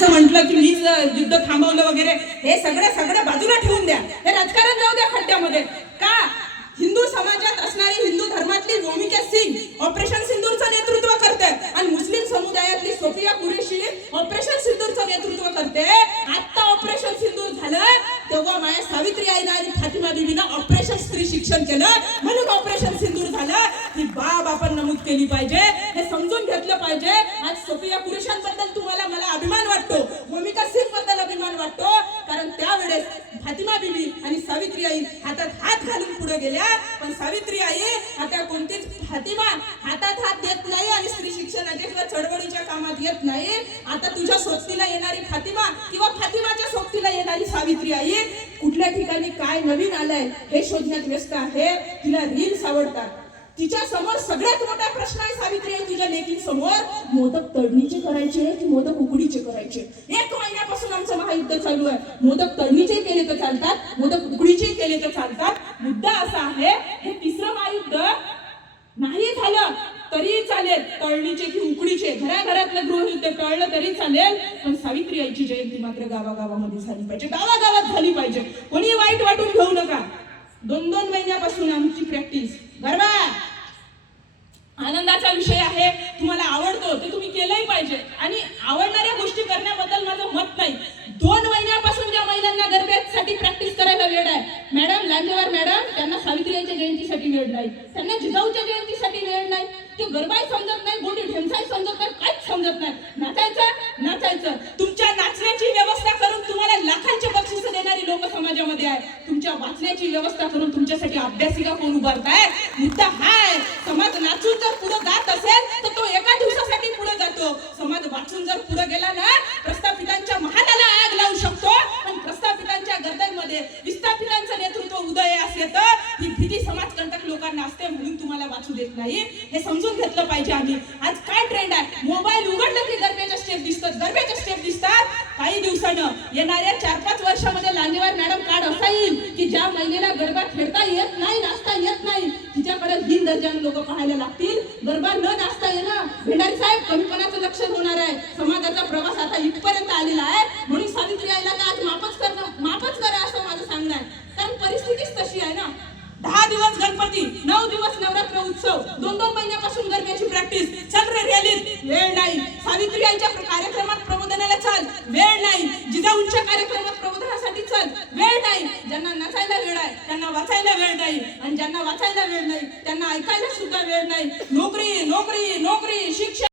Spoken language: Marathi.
असं म्हटलं की मी युद्ध थांबवलं वगैरे, हे सगळं बाजूला ठेवून द्या. हे राजकारण जाऊ द्या खड्ड्यामध्ये. का हिंदू समाजात असणारी हिंदू धर्मातली भूमिका सिंग ऑपरेशन सिंदूरचं नेतृत्व करते आणि मुस्लिम समुदायातली सोफिया कुरेशी ऑपरेशन सिंदूरचं नेतृत्व करते. आता ऑपरेशन सिंदूर झालं तेव्हा माया सावित्री आईनं आणि फातिमा बीबीनं ऑपरेशन स्त्री शिक्षण केलं, म्हणून ऑपरेशन सिंदूर झालं. ही बाब आपण नमूद केली पाहिजे, हे समजून घेतलं पाहिजे. आज सोफिया कुरेशांबद्दल तुम्हाला मला अभिमान वाटतो, भूमिका सिंग बद्दल अभिमान वाटतो, कारण त्यावेळेस फातिमा बीबी आणि सावित्री आई हातात हात घालून पुढे गेल्या. पण सावित्री आई आता कोणतीच फातिमा हातात हात देत नाही आणि स्त्री शिक्षणाच्या किंवा चळवळीच्या कामात येत नाही. आता तुझ्या सोबतीला येणारी फातिमा किंवा फातिमाच्या सोबतीला येणारी सावित्री आई कुठल्या ठिकाणी काय नवीन आलंय हे शोधण्यात व्यस्त आहे. तिला रील्स आवडतात. तिच्या समोर सगळ्यात मोठा प्रश्न आहे सावित्री आई तुझ्या लेकीसमोर, मोदक तळणीचे करायचे की मोदक उकडीचे करायचे. 1 महिन्यापासून आमचं महायुद्ध चालू आहे. मोदक तळणीचे केले तर चालतात, मोदक उकडीचे केले तर चालतात. मुद्दा असा आहे, हे तिसरं महायुद्ध नाही झालं तरी चालेल, तळणीचे की उकडीचे, घराघरातलं गृहयुद्ध टळलं तरी चालेल, पण सावित्री आईची जयंती मात्र गावागावामध्ये झाली पाहिजे, गावागावात झाली पाहिजे. कोणी वाईट वाटून घेऊ नका. 2-2 महिन्यापासून आमची प्रॅक्टिस. गरबा आनंदाचा विषय आहे, तुम्हाला आवडतो ते तुम्ही केलंही पाहिजे आणि आवडणाऱ्या गोष्टी करण्याबद्दल माझं मत नाही. 2 महिन्यापासून ज्या महिलांना गरब्यासाठी प्रॅक्टिस करायला वेळ आहे, मॅडम लांजेवार मॅडम, त्यांना सावित्रीच्या जयंतीसाठी वेळ नाही, त्यांना जिजाऊच्या जयंतीसाठी वेळ नाही, ते गरबाही समजत नाही, गोडी ढेमसाही समजत नाही, काहीच समजत नाही. नाचायचं. तुमच्या नाचण्याची व्यवस्था करून तुम्हाला लाखांचे बक्षीस देणारी लोक समाजामध्ये आहे. तुमच्या वाचण्याची व्यवस्था करून तुमच्यासाठी अभ्यासिका कोण उभारताय? मुद्दा हाय. समाज नाचून जर पुढे जात असेल तर तो एका दिवसासाठी पुढे जातो. समाज वाचून जर पुढे गेला ना, प्रस्थापितांच्या महालाला आग लावू शकतो. पण प्रस्थापितांच्या गर्दनमध्ये विस्थापितांचं नेतृत्व उदय असे तर ही भीती समाजकंटक लोकांना असते, म्हणून तुम्हाला वाचू देत नाही. हे समजून घेतलं पाहिजे आम्ही. आज काय ट्रेंड आहे, मोबाईल उघडलं की गरबेच्या स्टेप दिसतात. काही दिवसानं येणाऱ्या 4-5 वर्षामध्ये लांजेवार मॅडम कार्ड असा येईल की ज्या महिलेला गरबा खेळता येत नाही, नाचता येत नाही, तिच्याकडे 3 दर्जाने लोक पाहायला लागतील. गरबा न नाचता येणं, भेंडारी साहेब कमीपणा